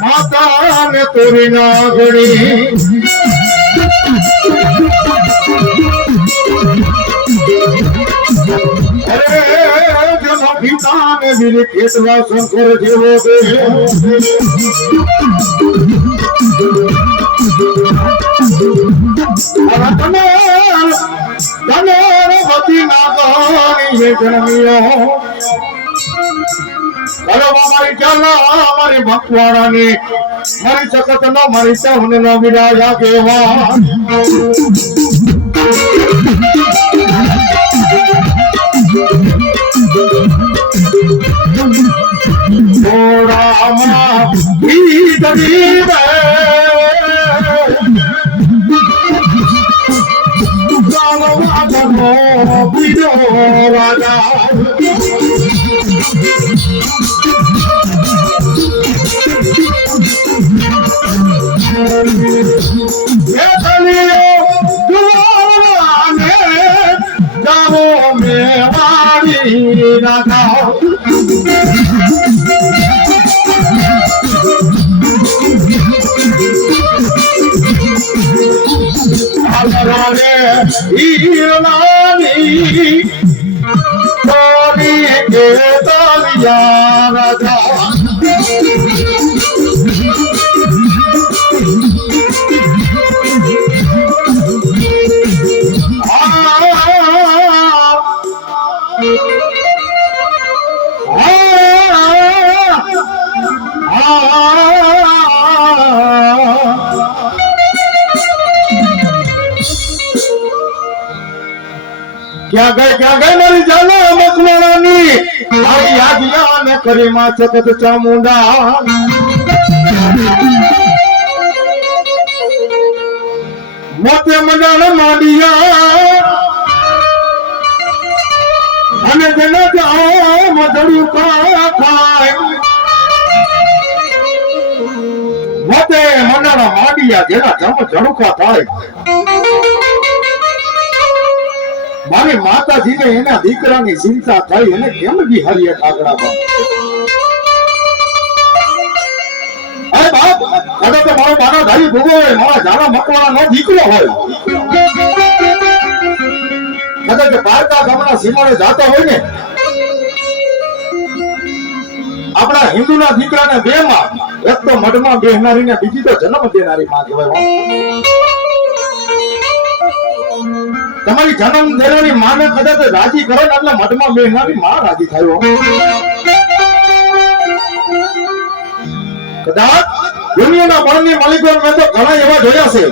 માતા ને તોરી ના ગણી પિતા ને વીર કેટલા શંકર જેવો મારી ભગવાડા ની મારી સખત નો મારી સહન નો વિરાજા કેવા થોડામાં ગીત ક્યાં ગઈ મારી જાનો મકવાણાની મારી યાદિયા ને કરી માં સખત ચામુંડા મોતે મજાને માંડિયા અને જેને જાઓ મધડું ખાય મોતે મજાના માંડિયા જેના જમ જડુકા થાય મારી માતાજીને એના દીકરાની ચિંતા થઈ એને કેમ બિહારીએ કાગડામાં અરે બાપ કદાચ તો મારો બાનો ધારી ભૂગો હોય મારા જાના મકવાણા નો દીકરો હોય કદાચ ભારતા ગામના સીમાડે જાતો હોય ને આપણા હિન્દુના દીકરાને બે માં એક તો મઢમાં બેહનારી ને બીજી તો જન્મ દેનારી માં કહેવાય તમારી જન્મ દેનારી માને કદાચ રાજી કરો ને એટલે મઢમાં બેહનારી માં રાજી થયો કદાચ દુનિયાના બળની માલિકો મેં તો ઘણા એવા જોયા છે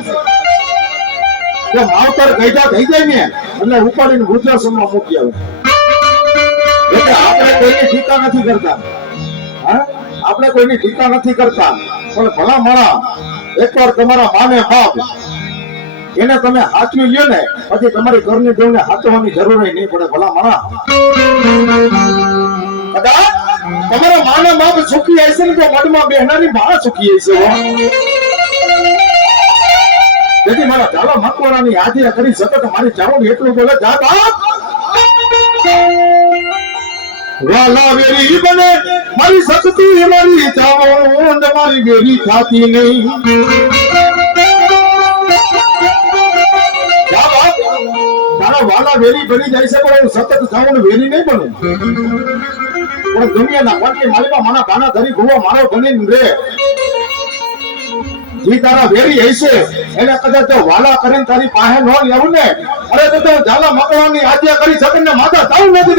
કે માવતર ગઈડા થઈ જાય ને એટલે ઉપાડીને વૃદ્ધાશ્રમમાં મૂકી આવે એટલે આપણે કોઈની ટીકા નથી કરતા આપણે કોઈની ટીકા નથી કરતા પણ ભલા માણા એકવાર તમારા માને બાપ એને તમે હાચવી લ્યો ને પછી તમારી ઘરની દેવને હાચવાની જરૂર નહીં પડે ભલા માણા કદાચ તમારા માને બાપ સુખી હશે ને તો મઢમાં બેહનારી માં સુખી હશે તેથી મારા ચાલો મકવાણાની હાજરી કરી સતત મારી ચાલો એટલું બોલે જા બાપ વાલા વેરી બને મારી શક્તિ મારી ચાવંદ મારી વેરી ખાતી નહીં તારા વાલા વેરી બની જાય છે પણ સતત ચાવંદ વેરી નહીં બનું પણ દુનિયાના કોટની માલિકા મારા બાના ધરી ભૂવો મારો બની રે જી તારા વેરી હશે એને કદાચ તો વાલા કરીને તારી પાસે ન લેવું ને અરે તો ઝાલા મકવાની આજ્ઞા કરી શકે ને માતા તાવું નથી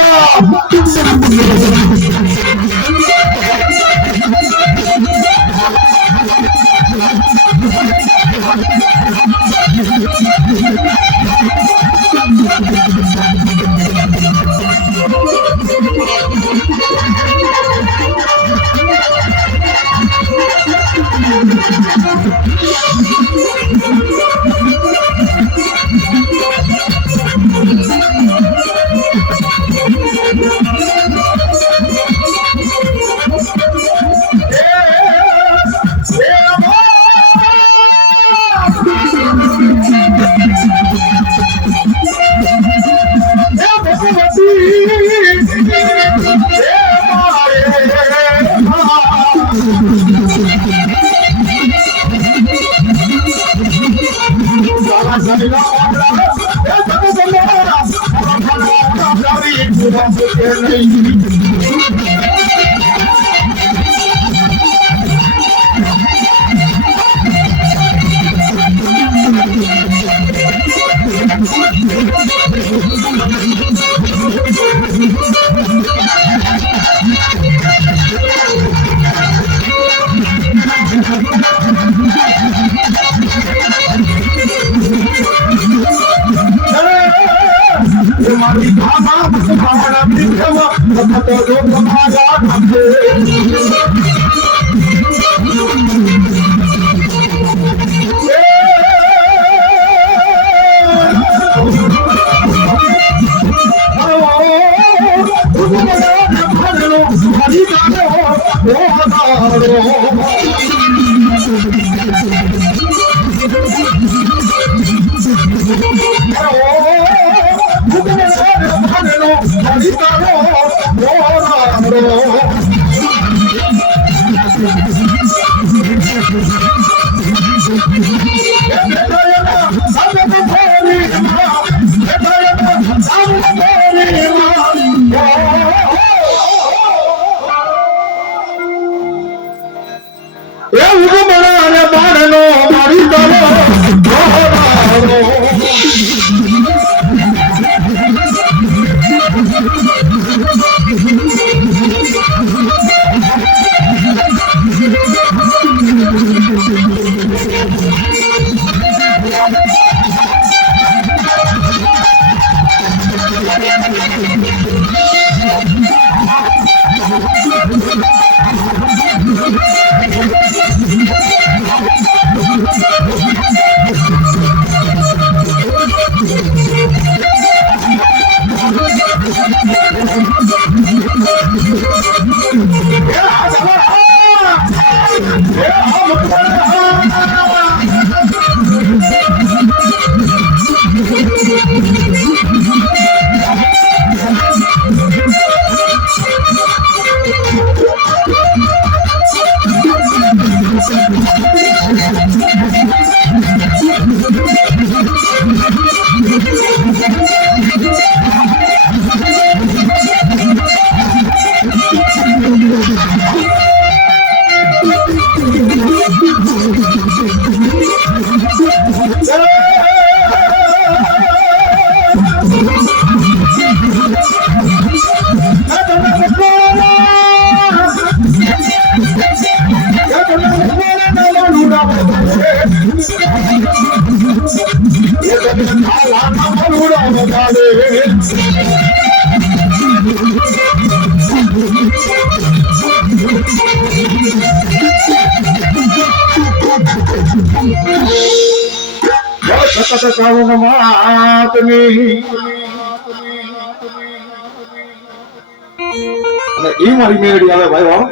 એ મારી મેળડી આવે ભાઈ વાળો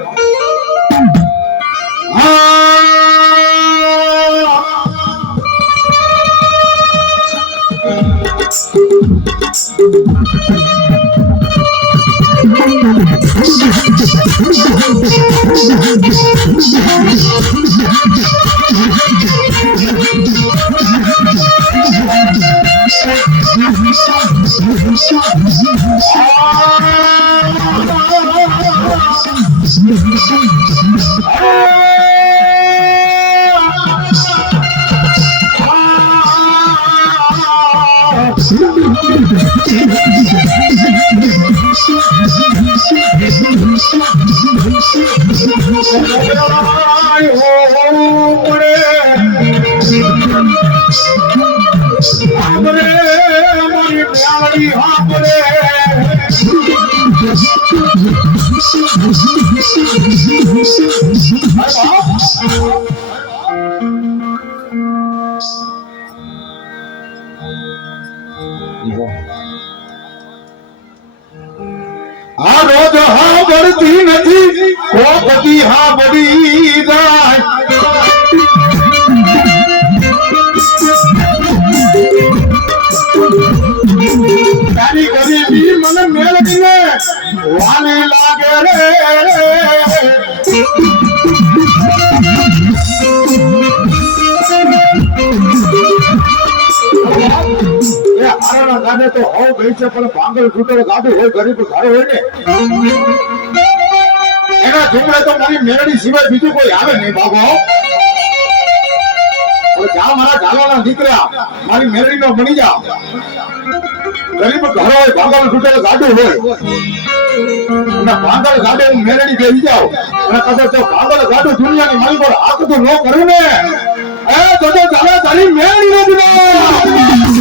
આ રોજ હા બળતી નથી કોપતી હા બળી જાય તારી ગરીબી મને મેળવીને વાલી લાગે રે ભાવ ગઈ છે પણ ભાંગલ ફૂટેલો ગાડું હોય ગરીબ ઘર હોય ને એના જોડે તો મારી મેરડી સિવાય બીજું કોઈ આવે નહીં બાબો. જા મારા ઝાલાના દીકરા મારી મેરડી નો બની જા. ગરીબ ઘર હોય ભાંગલ ફૂટેલો ગાડું હોય અને ભાંગલ ગાડે હું મેરડી બેસી જાવ અને કદાચ તો ભાંગલ ગાડું દુનિયાની મારી પર આકતું ન કરું ને એ તો ઝાલા તારી મેરડી નો દીકરો.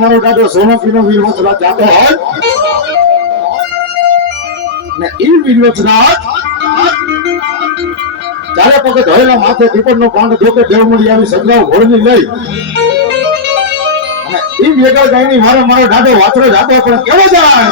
મારો દાદો સોનકીનો વીરવંશરાજ જાતો હોય ને ઈ વીરવંશરાજ ચારે પગે ધોયેલા માથે પીપળનો પાંડ ધોકે દેવમળી આવી સગરાવ ઘોડની લઈ અને ઈ વેગળ ગાયની મારો દાદો વાતરો જાતો પણ કેવો જાય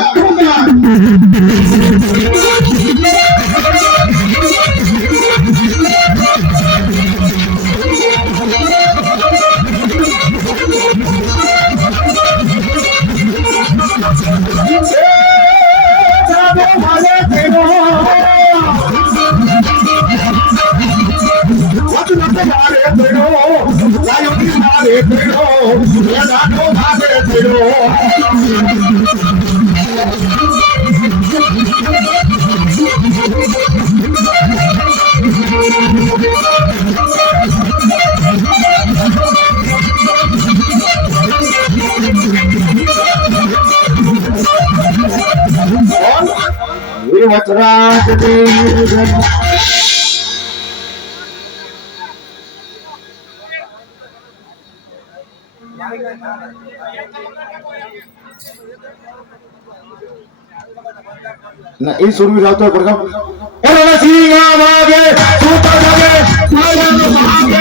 એ સુરવીર આવતો પ્રથમ ઓલા સિંગા વાગે સુતા જાગે માયાનો ભાગે